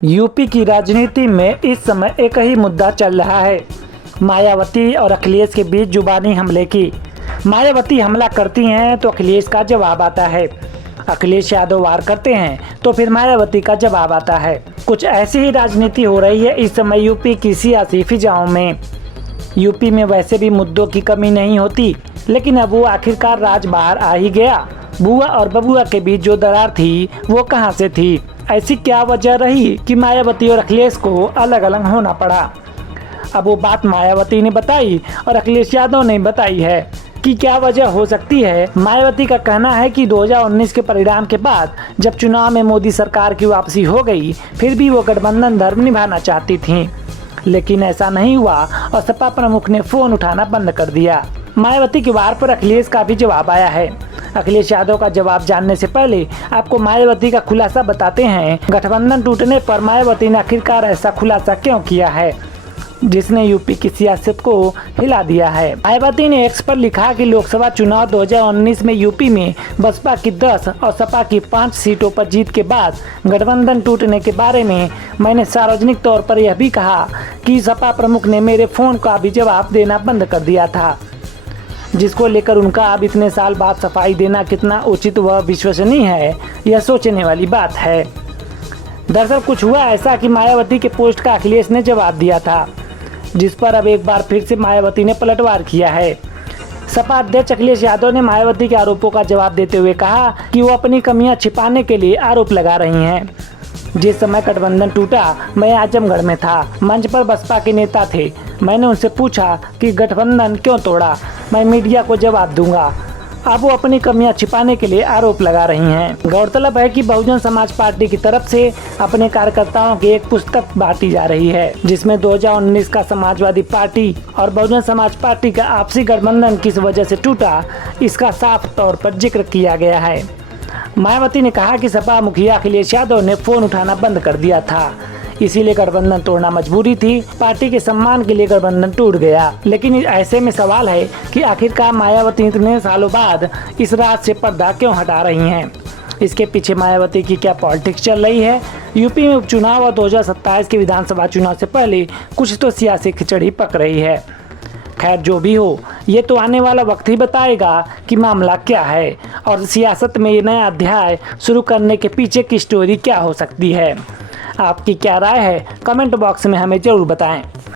UP की राजनीति में इस समय एक ही मुद्दा चल रहा है, मायावती और अखिलेश के बीच जुबानी हमले की। मायावती हमला करती हैं तो अखिलेश का जवाब आता है, अखिलेश यादव वार करते हैं तो फिर मायावती का जवाब आता है। कुछ ऐसी ही राजनीति हो रही है इस समय यूपी की सियासी फिजाओं में। यूपी में वैसे भी मुद्दों की कमी नहीं होती, लेकिन अब वो आखिरकार राज बाहर आ ही गया। बुआ और बबुआ के बीच जो दरार थी वो कहाँ से थी? ऐसी क्या वजह रही कि मायावती और अखिलेश को अलग अलग होना पड़ा? अब वो बात मायावती ने बताई और अखिलेश यादव ने बताई है कि क्या वजह हो सकती है। मायावती का कहना है कि 2019 के परिणाम के बाद जब चुनाव में मोदी सरकार की वापसी हो गई, फिर भी वो गठबंधन धर्म निभाना चाहती थी, लेकिन ऐसा नहीं हुआ और सपा प्रमुख ने फोन उठाना बंद कर दिया। मायावती के वार पर अखिलेश का भी जवाब आया है। अखिलेश यादव का जवाब जानने से पहले आपको मायावती का खुलासा बताते हैं। गठबंधन टूटने पर मायावती ने आखिरकार ऐसा खुलासा क्यों किया है जिसने यूपी की सियासत को हिला दिया है। मायावती ने एक्स पर लिखा कि लोकसभा चुनाव 2019 में यूपी में बसपा की 10 और सपा की 5 सीटों पर जीत के बाद गठबंधन टूटने के बारे में मैंने सार्वजनिक तौर पर यह भी कहा कि सपा प्रमुख ने मेरे फोन का भी जवाब देना बंद कर दिया था, जिसको लेकर उनका अब इतने साल बाद सफाई देना कितना उचित व विश्वसनीय है, यह सोचने वाली बात है। दरअसल कुछ हुआ ऐसा कि मायावती के पोस्ट का अखिलेश ने जवाब दिया था, जिस पर अब एक बार फिर से मायावती ने पलटवार किया है। सपा अध्यक्ष अखिलेश यादव ने मायावती के आरोपों का जवाब देते हुए कहा कि वो अपनी कमियां छिपाने के लिए आरोप लगा रही हैं। जिस समय गठबंधन टूटा, मैं आजमगढ़ में था, मंच पर बसपा के नेता थे। मैंने उनसे पूछा कि गठबंधन क्यों तोड़ा, मैं मीडिया को जवाब दूंगा। अब वो अपनी कमियां छिपाने के लिए आरोप लगा रही हैं। गौरतलब है कि बहुजन समाज पार्टी की तरफ से अपने कार्यकर्ताओं की एक पुस्तक बांटी जा रही है, जिसमें 2019 का समाजवादी पार्टी और बहुजन समाज पार्टी का आपसी गठबंधन किस वजह से टूटा, इसका साफ तौर पर जिक्र किया गया है। मायावती ने कहा कि सपा मुखिया अखिलेश यादव ने फोन उठाना बंद कर दिया था, इसीलिए गठबंधन तोड़ना मजबूरी थी। पार्टी के सम्मान के लिए गठबंधन टूट गया। लेकिन ऐसे में सवाल है कि आखिरकार मायावती इतने सालों बाद इस राज से पर्दा क्यों हटा रही हैं? इसके पीछे मायावती की क्या पॉलिटिक्स चल रही है? यूपी में उपचुनाव और 2027 के विधानसभा चुनाव से पहले कुछ तो सियासी खिचड़ी पक रही है। खैर, जो भी हो, ये तो आने वाला वक्त ही बताएगा कि मामला क्या है और सियासत में ये नया अध्याय शुरू करने के पीछे की स्टोरी क्या हो सकती है। आपकी क्या राय है? कमेंट बॉक्स में हमें ज़रूर बताएं।